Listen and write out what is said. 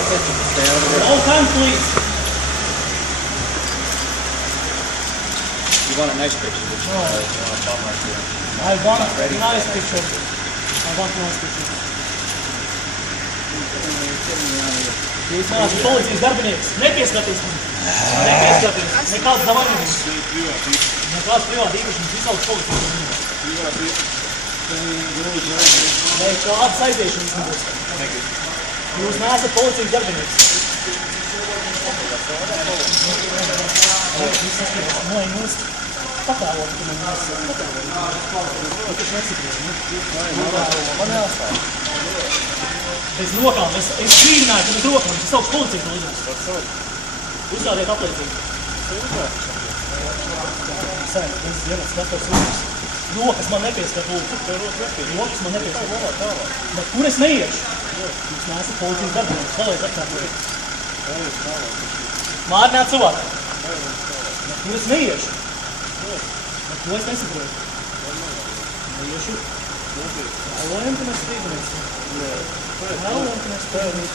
All time, please. You want a nice picture, but you want a bum like you. I want a nice picture. I want a nice picture. Jūs neesat policijas darbinieks. Nepieskaties man. Nepieskaties. Nekāds davainības. Nekāds privāta īpašums. Visaugs policijas darbinieks. Nekādas aiziešanas nebūs. Jūs neesat policijas darbinieks. Jūs patēlot, ka man jāsaka. Tu taču nesaproti, man jāsaka. Bez rokām, es brīdināju, ka bez rokām, es saucu policijas no uzņems. Uzrādiet apliecību. Sēn, es zinu, skatos rokas. Rokas man nepieskat lūdzu. Rokas man nepieskat. Bet kur es neiešu? Jūs neesat policijas darbinieks. Paliet apkārt. Mārnāt cilvēku. Bet kur es neiešu? Bet ko es nesaprotu? Neiešu. Vēlējam, ka mēs strīdamies. Vēlējam, ka mēs strīdamies.